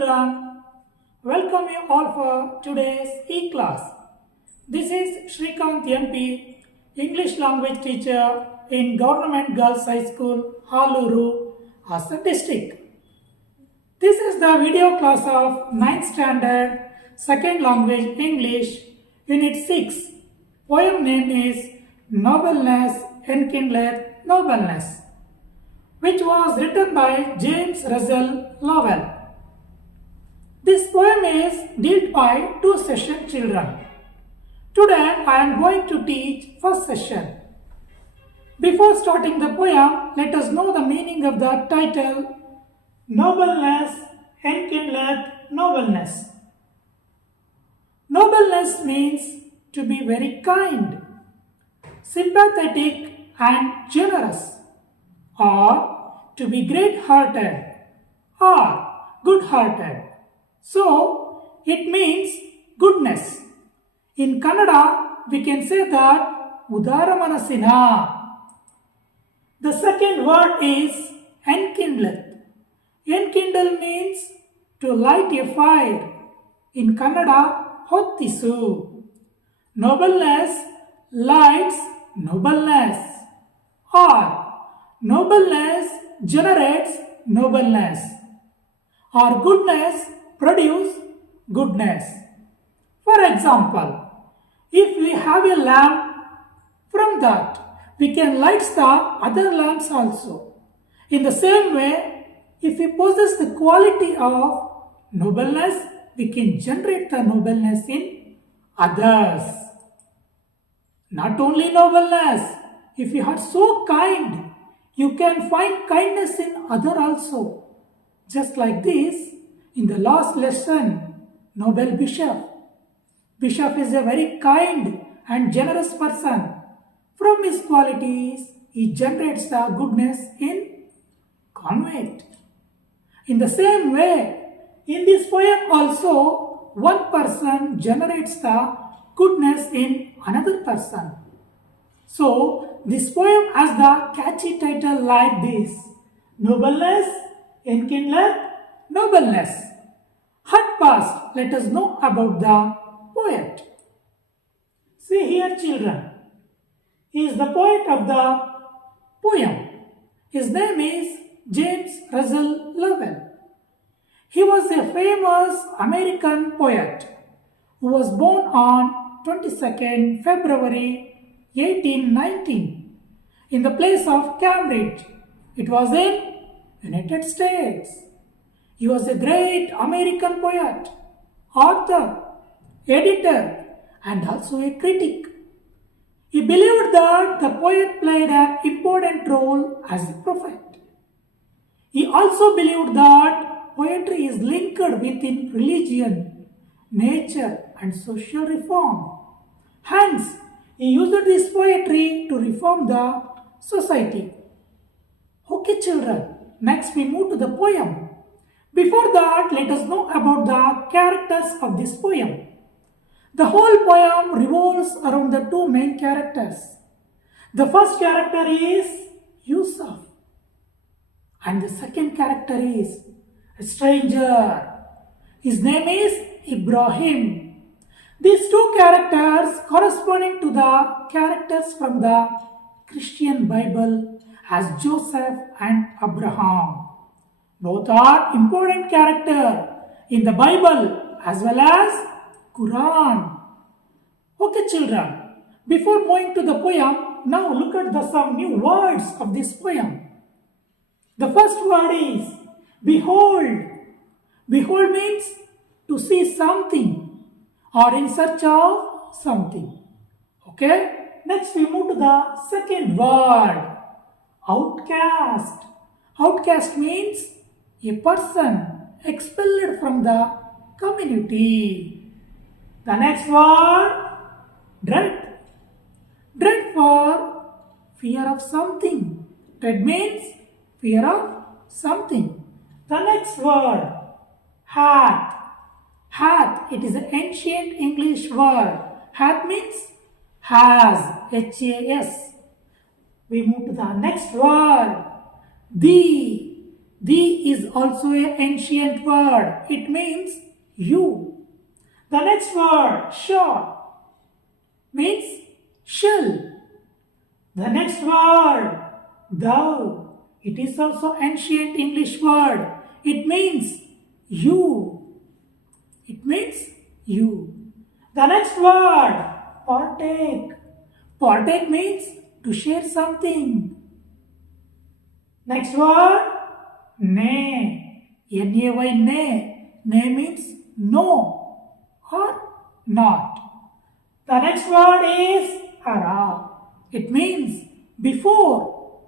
children, welcome you all for today's e-class. This is Shrikant MP, English language teacher in Government Girls High School, Haluru, Hassan district. This is the video class of 9th standard, second language English, unit 6. Poem name is Nobleness Enkindleth Nobleness, which was written by James Russell Lowell. This poem is dealt by two session children. Today I am going to teach first session. Before starting the poem, let us know the meaning of the title Nobleness Enkindleth Nobleness. Nobleness means to be very kind, sympathetic and generous, or to be great-hearted or good-hearted. So, it means goodness. In Kannada, we can say that Udara Manasina. The second word is Enkindleth. Enkindle means to light a fire. In Kannada, Hottisu. Nobleness lights nobleness, or nobleness generates nobleness, or goodness produce goodness. For example, if we have a lamp, from that we can light the other lamps also. In the same way, if we possess the quality of nobleness, we can generate the nobleness in others. Not only nobleness, if you are so kind, you can find kindness in other also. Just like this, in the last lesson, Noble Bishop. Bishop is a very kind and generous person. From his qualities, he generates the goodness in convent. In the same way, in this poem also, one person generates the goodness in another person. So, this poem has the catchy title like this: Nobleness Enkindleth Nobleness. At first, let us know about the poet. See here, children. He is the poet of the poem. His name is James Russell Lowell. He was a famous American poet who was born on 22nd February 1819 in the place of Cambridge. It was in United States. He was a great American poet, author, editor, and also a critic. He believed that the poet played an important role as a prophet. He also believed that poetry is linked within religion, nature, and social reform. Hence, he used this poetry to reform the society. Okay, children, next we move to the poem. Before that, let us know about the characters of this poem. The whole poem revolves around the two main characters. The first character is Yusuf, and the second character is a stranger. His name is Ibrahim. These two characters corresponding to the characters from the Christian Bible as Joseph and Abraham. Both are important characters in the Bible as well as Quran. Okay, children, before moving to the poem, now look at some new words of this poem. The first word is behold. Behold means to see something or in search of something. Okay, next we move to the second word, outcast. Outcast means a person expelled from the community. The next word, dread. Dread for fear of something. Dread means fear of something. The next word, hath. Hath, it is an ancient English word. Hath means has, H-A-S. We move to the next word, thee. The is also an ancient word. It means you. The next word, shore, means shell. The next word, thou. It is also ancient English word. It means you. It means you. The next word, partake. Partake means to share something. Next word, nay. N-A-Y, nay. Nay means no or not. The next word is ara. It means before.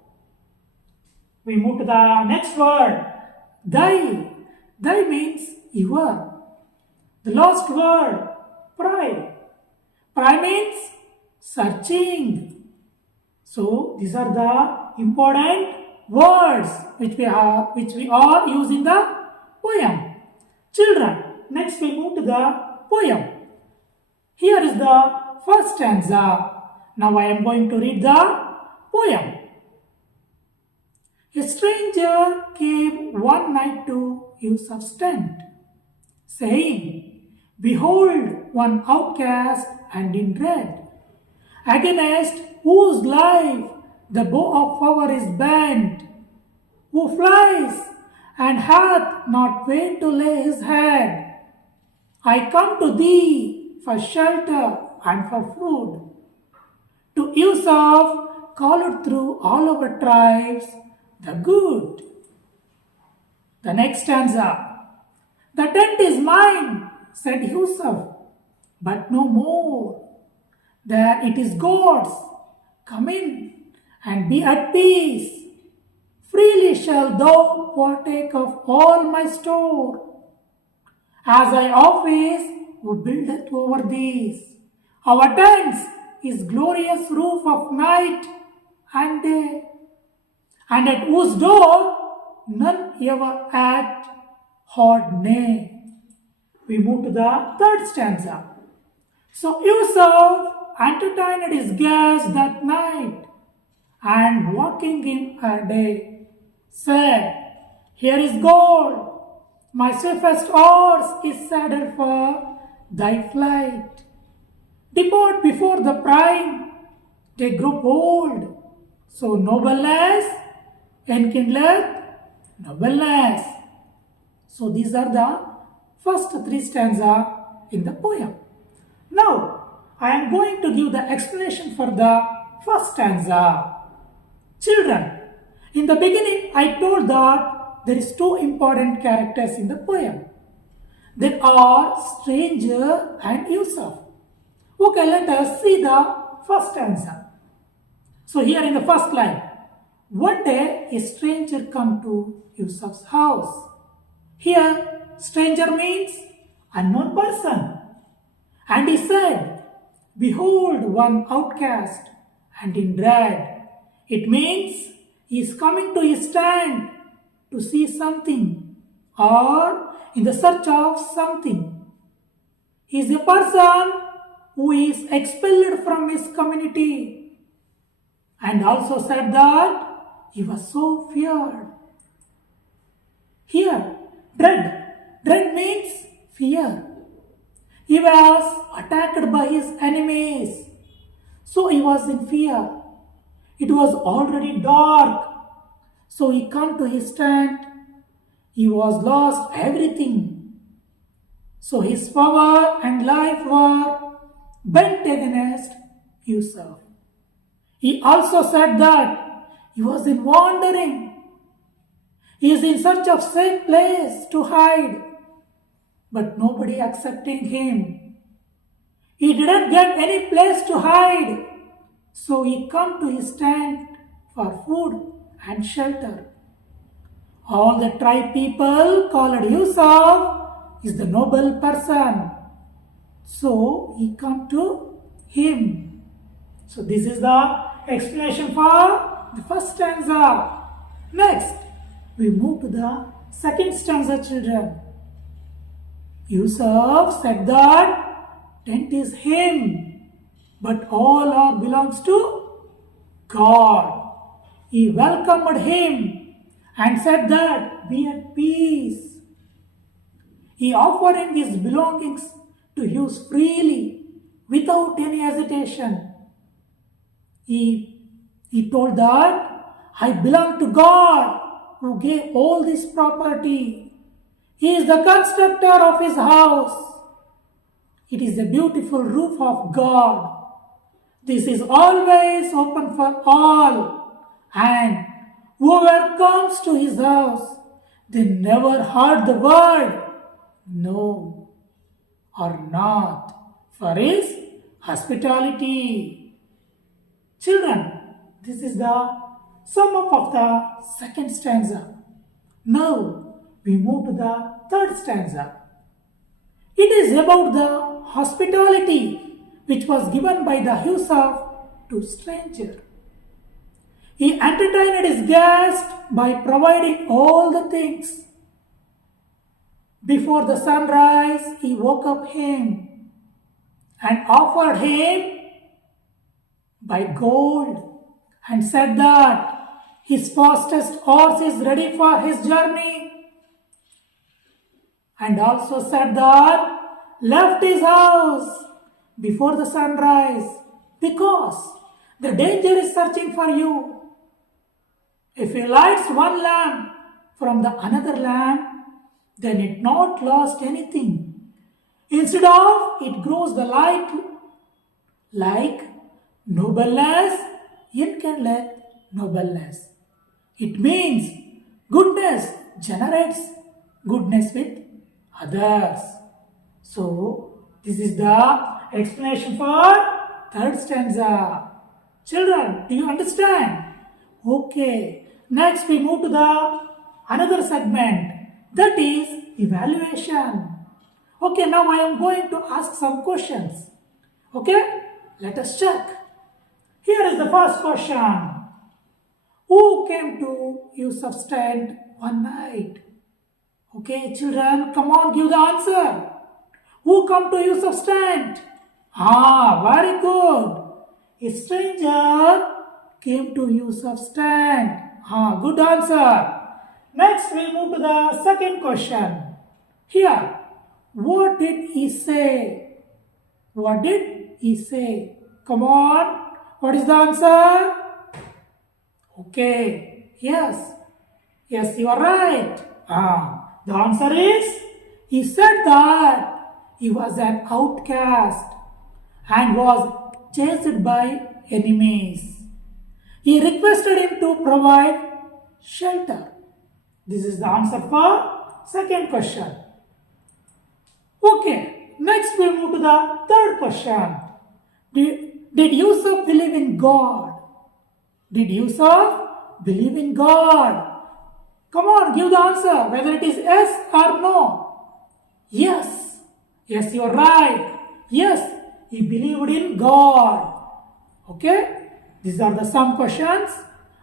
We move to the next word, thy. Thy means your. The last word, pry. Pry means searching. So these are the important words which we all use in the poem. Children, next we move to the poem. Here is the first stanza. Now I am going to read the poem. A stranger came one night to Yusuf's tent, saying, Behold, one outcast and in dread, against whose life the bow of power is bent, who flies and hath not where to lay his head. I come to thee for shelter and for food. To Yusuf, called through all our tribes, the good. The next stanza. The tent is mine, said Yusuf, but no more. There it is God's. Come in and be at peace. Freely shall thou partake of all my store. As I office, who buildeth over these. Our tents is glorious roof of night and day, and at whose door none ever at heard nay. We move to the third stanza. So Yusuf entertained his guests that night, and walking in a day, said, Here is gold, my swiftest horse is saddled for thy flight. Depart before the prime, they grow bold. So nobleness enkindleth nobleness. So these are the first three stanzas in the poem. Now I am going to give the explanation for the first stanza. Children, in the beginning I told that there is two important characters in the poem. There are stranger and Yusuf. Okay, let us see the first stanza. So here in the first line, one day a stranger come to Yusuf's house. Here, stranger means unknown person. And he said, Behold one outcast and in dread. It means he is coming to his stand to see something or in the search of something. He is a person who is expelled from his community, and also said that he was so feared. Here, dread. Dread means fear. He was attacked by his enemies, so he was in fear. It was already dark, so he come to his tent. He was lost everything. So his power and life were bent against Yusuf. He also said that he was in wandering. He is in search of safe place to hide, but nobody accepting him. He didn't get any place to hide, so he come to his tent for food and shelter. All the tribe people called Yusuf is the noble person, so he come to him. So this is the explanation for the first stanza. Next, we move to the second stanza, children. Yusuf said that tent is him, but all belongs to God. He welcomed him and said that, "Be at peace." He offered him his belongings to use freely without any hesitation. He told that, "I belong to God who gave all this property. He is the constructor of his house. It is a beautiful roof of God. This is always open for all, and whoever comes to his house, they never heard the word no or not for his hospitality." Children, this is the sum up of the second stanza. Now we move to the third stanza. It is about the hospitality which was given by the Yusuf to stranger. He entertained his guest by providing all the things. Before the sunrise, he woke up him and offered him by gold and said that his fastest horse is ready for his journey, and also said that left his house before the sunrise because the danger is searching for you. If he lights one lamp from the another lamp, then it not lost anything. Instead of it grows the light like Nobleness Enkindleth Nobleness. It means goodness generates goodness with others. So this is the explanation for third stanza. Children, do you understand? Okay. Next we move to the another segment, that is evaluation. Okay, now I am going to ask some questions. Okay, let us check. Here is the first question. Who came to Yusuf's tent one night? Okay, children, come on, give the answer. Who come to Yusuf's tent? Very good. A stranger came to Yusuf's tent. Good answer. Next, we move to the second question. Here, what did he say? What did he say? Come on. What is the answer? Okay. Yes. Yes, you are right. The answer is, he said that he was an outcast and was chased by enemies. He requested him to provide shelter. This is the answer for second question. Okay, next we move to the third question. Did Yusuf believe in God? Did Yusuf believe in God? Come on, give the answer, whether it is yes or no. Yes. Yes, you are right. Yes, he believed in God. Okay, these are the some questions.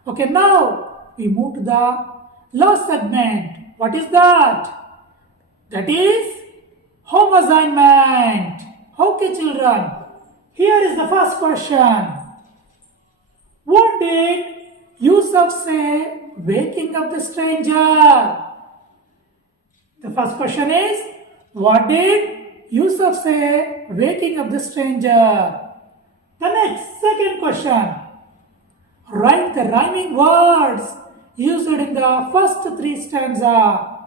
Okay, now we move to the last segment. What is that? That is home assignment. Okay, children. Here is the first question. What did Yusuf say waking up the stranger? The first question is, what did Yusuf say waking up the stranger? The next, second question. Write the rhyming words used in the first three stanza.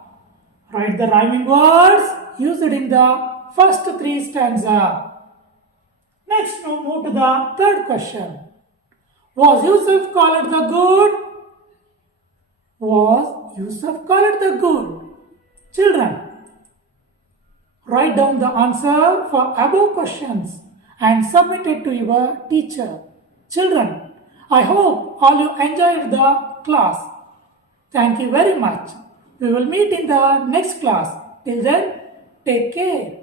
Write the rhyming words used in the first three stanza. Next, we move to the third question. Was Yusuf called the good? Was Yusuf called the good? Children, write down the answer for above questions and submit it to your teacher. Children, I hope all you enjoyed the class. Thank you very much. We will meet in the next class. Till then, take care.